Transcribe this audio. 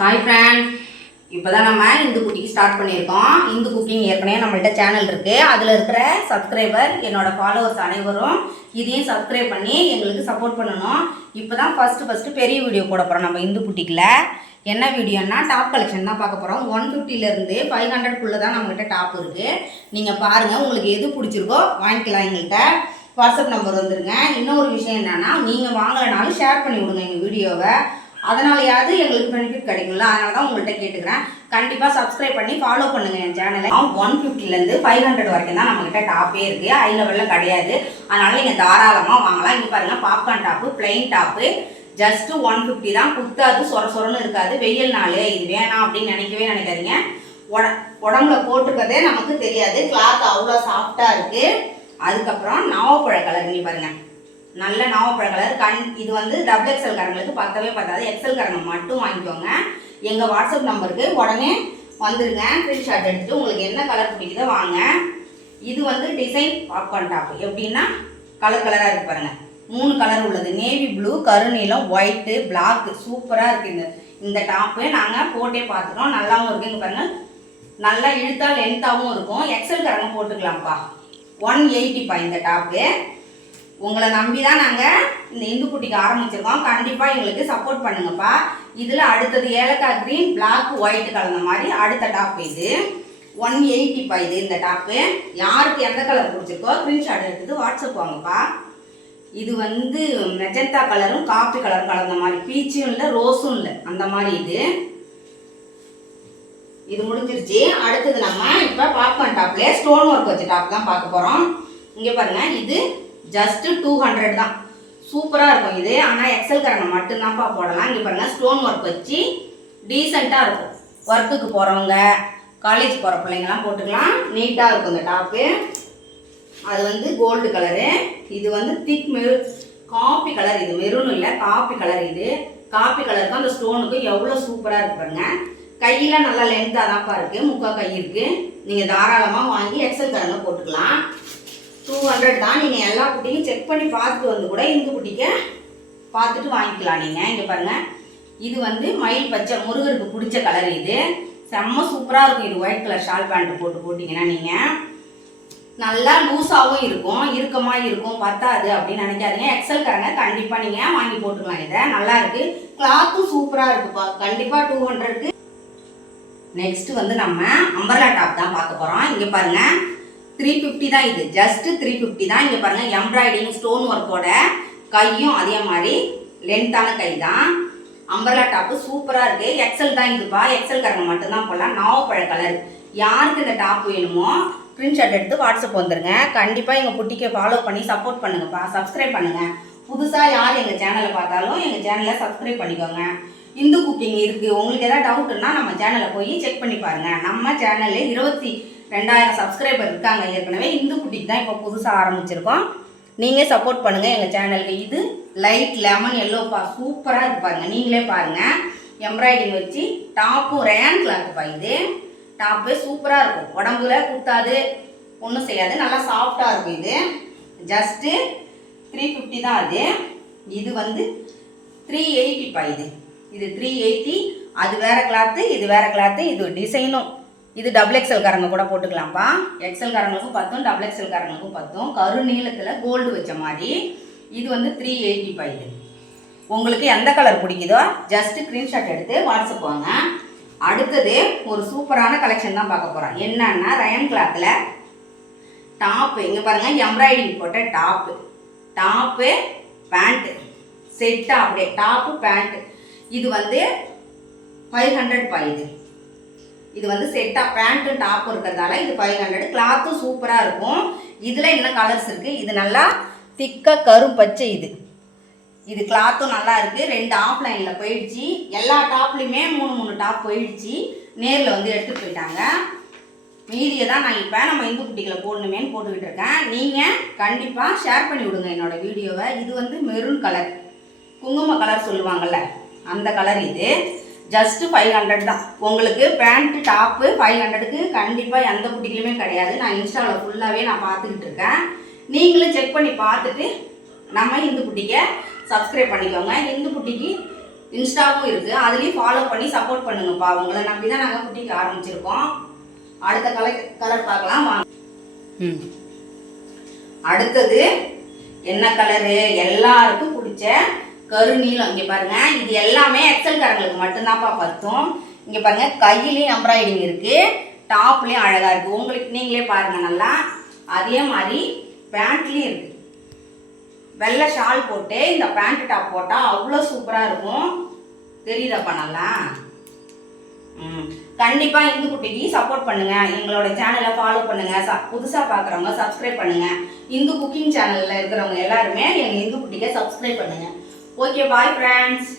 Hi friend இப்போ தான் நம்ம இந்து குக்கிங் ஸ்டார்ட் பண்ணியிருக்கோம். இந்து குக்கிங் ஏற்கனவே நம்மள்ட்ட சேனல் இருக்குது அதில் இருக்கிற சப்ஸ்கிரைபர் என்னோடய ஃபாலோவர்ஸ் அனைவரும் இதையும் சப்ஸ்கிரைப் பண்ணி எங்களுக்கு சப்போர்ட் பண்ணணும். இப்போ தான் ஃபஸ்ட்டு ஃபஸ்ட்டு பெரிய வீடியோ போட போகிறோம் நம்ம இந்து குட்டிக்கில். என்ன வீடியோன்னா டாப் கலெக்ஷன் தான் பார்க்க போகிறோம் ஒன் ஃபிஃப்டிலேருந்து ஃபைவ் ஹண்ட்ரட்குள்ளே தான் நம்மகிட்ட டாப் இருக்குது நீங்கள் பாருங்கள் உங்களுக்கு எது பிடிச்சிருக்கோ வாங்கிக்கலாம் எங்கள்கிட்ட வாட்ஸ்அப் நம்பர் வந்துருங்க. இன்னொரு விஷயம் என்னென்னா நீங்கள் வாங்கலைனாலும் ஷேர் பண்ணி விடுங்க எங்கள் வீடியோவை அதனாலயாவது எங்களுக்கு பெனிஃபிட் கிடைக்கும்ல. அதனால தான் உங்கள்கிட்ட கேட்டுக்கிறேன். கண்டிப்பாக சப்ஸ்கிரைப் பண்ணி ஃபாலோ பண்ணுங்க என் சேனலை ஒன் ஃபிஃப்டிலேருந்து ஃபைவ் ஹண்ட்ரட் வரைக்கும் தான் நம்மக்கிட்ட டாப்பே இருக்குது ஹை லெவலில் கிடையாது. அதனால நீங்கள் தாராளமாக வாங்கலாம். இங்கே பாருங்கள் popcorn top plain top just one fifty தான். குத்தாது சொர சொரன்னு இருக்காது. வெயில் நாள் இது வேணாம் அப்படின்னு நினைக்கவே நினைக்காதீங்க. உட உடம்புல போட்டுக்கிறதே நமக்கு தெரியாது. கிளாத் அவ்வளோ சாஃப்டாக இருக்குது அதுக்கப்புறம் நாவப்பழ கலர் நீ பாருங்கள் நல்ல நாவப்பழ கலர் கண் இது வந்து டபுள் எக்ஸல் காரங்களுக்கு பத்தவே பத்தாது. எக்ஸல் காரங்க மட்டும் வாங்கிக்கோங்க. எங்கள் வாட்ஸ்அப் நம்பருக்கு உடனே வந்துருங்க. ஸ்க்ரீன்ஷாட் எடுத்துட்டு உங்களுக்கு என்ன கலர் பிடிக்குதோ வாங்க. இது வந்து டிசைன் பாப்கார்ன் டாப் எப்படின்னா கலர் கலராக இருக்கு பாருங்கள் மூணு கலர் உள்ளது. நேவி ப்ளூ கருநீலம் ஒயிட்டு பிளாக் சூப்பராக இருக்குது இந்த இந்த டாப்பு நாங்கள் போட்டே பார்த்துட்டோம் நல்லாவும் இருக்குங்க பாருங்கள் நல்லா இழுத்தா லென்த்தாகவும் இருக்கும். எக்ஸல் கரங்க போட்டுக்கலாம்ப்பா. ஒன் எயிட்டிப்பா இந்த டாப்பு உங்களை நம்பி தான் நாங்கள் இந்த இந்து குட்டிக்கு ஆரம்பிச்சிருக்கோம். கண்டிப்பாக எங்களுக்கு சப்போர்ட் பண்ணுங்கப்பா. இதில் அடுத்தது ஏலக்காய் க்ரீன் பிளாக் ஒயிட் கலந்த மாதிரி அடுத்த டாப் இது. ஒன் எயிட்டிப்பா இது இந்த டாப்பு யாருக்கு எந்த கலர் பிடிச்சிருக்கோ ஸ்க்ரீன்ஷாட் எடுத்துட்டு வாட்ஸ்அப் வாங்கப்பா. இது வந்து மெஜந்தா கலரும் காப்பி கலரும் கலந்த மாதிரி. பீச்சும் இல்லை ரோஸும் இல்லை. அந்த மாதிரி இது. இது முடிஞ்சிருச்சு. அடுத்தது நம்ம இப்போ பாப்கார்ன் டாப்லேயே ஸ்டோன் ஒர்க் வச்ச டாப் தான் பார்க்க போகிறோம் இங்கே பாருங்கள் இது ஜஸ்ட் டூ ஹண்ட்ரட் தான். சூப்பராக இருக்கும் இது. ஆனால் எக்ஸல் கரனை மட்டும்தான்ப்பா போடலாம். இங்கே பாருங்கள் ஸ்டோன் ஒர்க் வச்சு டீசெண்டாக இருக்கும். ஒர்க்குக்கு போகிறவங்க காலேஜ் போகிற பிள்ளைங்கலாம் போட்டுக்கலாம். நீட்டாக இருக்கும் இந்த டாப்பு அது வந்து கோல்டு கலரு இது வந்து திக் மெரு காப்பி கலர் இது மெரூன் இல்லை காப்பி கலர் இது. காப்பி கலருக்கும் அந்த ஸ்டோனுக்கும் எவ்வளோ சூப்பராக இருக்கு பாருங்க. கையில் நல்லா லென்த்தாக தான்ப்பா இருக்குது முக்கால் கை இருக்குது நீங்கள் தாராளமாக வாங்கி எக்ஸல் கரங்க போட்டுக்கலாம். டூ ஹண்ட்ரட் தான். நீங்கள் எல்லா குட்டியும் செக் பண்ணி பார்த்துட்டு வந்து கூட இந்த குட்டிக்கு பார்த்துட்டு வாங்கிக்கலாம் நீங்கள் இங்கே பாருங்கள் இது வந்து மயில் பச்சை முருகருக்கு பிடிச்ச கலர் இது. செம்ம சூப்பராக இருக்கும். இது ஒயிட் கலர் ஷால் பேண்ட் போட்டு போட்டிங்கன்னா நீங்கள் நல்லா லூஸாகவும் இருக்கும் இறுக்கமாக இருக்கும். பத்தாது அப்படின்னு நினைக்காதீங்க. எக்ஸல் கரங்க கண்டிப்பாக நீங்கள் வாங்கி போட்டுக்கலாம் இதை. நல்லா இருக்கு. கிளாத்தும் சூப்பராக இருக்குப்பா. கண்டிப்பாக டூ ஹண்ட்ரட்க்கு நெக்ஸ்ட் வந்து நம்ம அம்பர்லா டாப் தான் பார்க்க போகிறோம் இங்கே பாருங்கள் த்ரீ ஃபிஃப்டி தான் இது. ஜஸ்ட் த்ரீ ஃபிஃப்டி தான். இங்கே பாருங்கள் எம்ப்ராய்டிங் ஸ்டோன் ஒர்க்கோட கையும் அதே மாதிரி லென்த்தான கை தான். அம்பர்லா டாப்பு சூப்பராக இருக்குது எக்ஸல் தான் இதுப்பா எக்ஸல் கரங்க மட்டும்தான் போடலாம். நாவப்பழ கலர் யாருக்கு இந்த டாப் வேணுமோ ஸ்க்ரீன்ஷாட் எடுத்து வாட்ஸ்அப் வந்துருங்க. கண்டிப்பாக எங்கள் குட்டிக்கு ஃபாலோ பண்ணி சப்போர்ட் பண்ணுங்கப்பா சப்ஸ்கிரைப் பண்ணுங்கள் புதுசாக யார் எங்கள் சேனலை பார்த்தாலும் எங்கள் சேனலை சப்ஸ்கிரைப் பண்ணிக்கோங்க. இந்து குக்கிங் இருக்குது உங்களுக்கு எதாவது டவுட்டுன்னா நம்ம சேனலை போய் செக் பண்ணி பாருங்கள் நம்ம சேனலில் இருபத்தி ரெண்டாயிரம் சப்ஸ்கிரைபர் இருக்காங்க. ஏற்கனவே இந்து குட்டிக்கு தான் இப்போ புதுசாக ஆரம்பிச்சிருக்கோம். நீங்கள் சப்போர்ட் பண்ணுங்கள் எங்கள் சேனலுக்கு இது லைட் லெமன் எல்லோப்பா சூப்பராக இருக்கு பாருங்கள் நீங்களே பாருங்கள் எம்ப்ராய்டிங் வச்சு டாப்பும் ரேன் கிளாத்துப்பா இது. டாப்பே சூப்பராக இருக்கும். உடம்புல குத்தாது ஒன்றும் செய்யாது. நல்லா சாஃப்டாக இருக்கும் இது. ஜஸ்ட்டு த்ரீ ஃபிஃப்டி தான் அது. இது வந்து த்ரீ எயிட்டிப்பா இது. இது த்ரீ எயிட்டி அது வேறு கிளாத்து இது வேறு கிளாத்து இது டிசைனும் இது டபுள் எக்ஸல் காரங்க கூட போட்டுக்கலாம்ப்பா எக்ஸல் காரங்களுக்கும் பத்தும் டபுள் எக்ஸல் காரங்களுக்கும் பத்தும். கரு நீளத்தில் கோல்டு வச்ச மாதிரி இது வந்து த்ரீ எயிட்டி ஃபைவ் உங்களுக்கு எந்த கலர் பிடிக்குதோ ஜஸ்ட் ஸ்க்ரீன்ஷாட் எடுத்து வாட்ஸ்அப் வாங்க. அடுத்தது ஒரு சூப்பரான கலெக்ஷன் தான் பார்க்க போகிறோம் என்னன்னா ரயன் கிளாத்தில் டாப்பு இங்கே பாருங்கள் எம்ப்ராய்டிங் போட்ட டாப்பு டாப்பு பேண்ட்டு செட்டாக அப்படியே டாப்பு பேண்ட்டு இது வந்து ஃபைவ் ஹண்ட்ரட் பா இது இது வந்து செட்டாக பேண்ட்டு டாப் இருக்கிறதால இது ஃபைவ் ஹண்ட்ரட் கிளாத்தும் சூப்பராக இருக்கும். இதில் என்ன கலர்ஸ் இருக்குது இது நல்லா திக்காக கரும் பச்சை இது. இது கிளாத்தும் நல்லா இருக்குது ரெண்டு ஆஃப்லைனில் போயிடுச்சு. எல்லா டாப்லேயுமே மூணு மூணு டாப் போயிடுச்சு. நேரில் வந்து எடுத்துகிட்டு போயிட்டாங்க. மீதியை தான் நான் இப்போ நம்ம இந்து குட்டிகளை போடணுமேன்னு போட்டுக்கிட்டு இருக்கேன். நீங்கள் கண்டிப்பாக ஷேர் பண்ணி விடுங்க என்னோடய வீடியோவை. இது வந்து மெரூன் கலர் குங்கும கலர் சொல்லுவாங்கள்ல அந்த கலர் இது. ஜஸ்ட் ஃபைவ் ஹண்ட்ரட் தான். உங்களுக்கு பேண்ட் டாப்பு ஃபைவ் ஹண்ட்ரடுக்கு கண்டிப்பாக எந்த குட்டிகளுமே கிடையாது. நான் இன்ஸ்டாவில் ஃபுல்லாகவே நான் பார்த்துக்கிட்டு இருக்கேன். நீங்களும் செக் பண்ணி பார்த்துட்டு நம்ம இந்து குட்டிக்கு சப்ஸ்கிரைப் பண்ணிக்கோங்க. இந்து குட்டிக்கு இன்ஸ்டாவும் இருக்குது அதுலேயும் ஃபாலோ பண்ணி சப்போர்ட் பண்ணுங்கப்பா. உங்களை நம்பி தான் நாங்கள் குட்டிக்கு ஆரம்பிச்சிருக்கோம். அடுத்த கலர் கலர் பார்க்கலாம். வாங்க. ம். அடுத்தது என்ன கலரு எல்லாருக்கும் பிடிச்ச கருநீலம் இங்கே பாருங்க இது எல்லாமே எக்ஸல்காரங்களுக்கு மட்டும்தான்ப்பா பத்தும் இங்கே பாருங்க கையிலையும் எம்ப்ராய்டிங் இருக்கு டாப்லேயும் அழகாக இருக்கு. உங்களுக்கு நீங்களே பாருங்க நல்லா. அதே மாதிரி பேண்ட்லேயும் இருக்கு. வெள்ளை ஷால் போட்டு இந்த பேண்ட் டாப் போட்டால் அவ்வளோ சூப்பராக இருக்கும். தெரியுதாப்பா நல்லா? ம். கண்டிப்பாக இந்து குட்டிக்கு சப்போர்ட் பண்ணுங்கள் எங்களோட சேனலை ஃபாலோ பண்ணுங்கள் ச புதுசாக பார்க்குறவங்க சப்ஸ்கிரைப் பண்ணுங்கள் இந்து குக்கிங் சேனலில் இருக்கிறவங்க எல்லாருமே எங்கள் இந்து குட்டிக்கு சப்ஸ்கிரைப் பண்ணுங்கள் ஓகே பாய் ஃப்ரெண்ட்ஸ்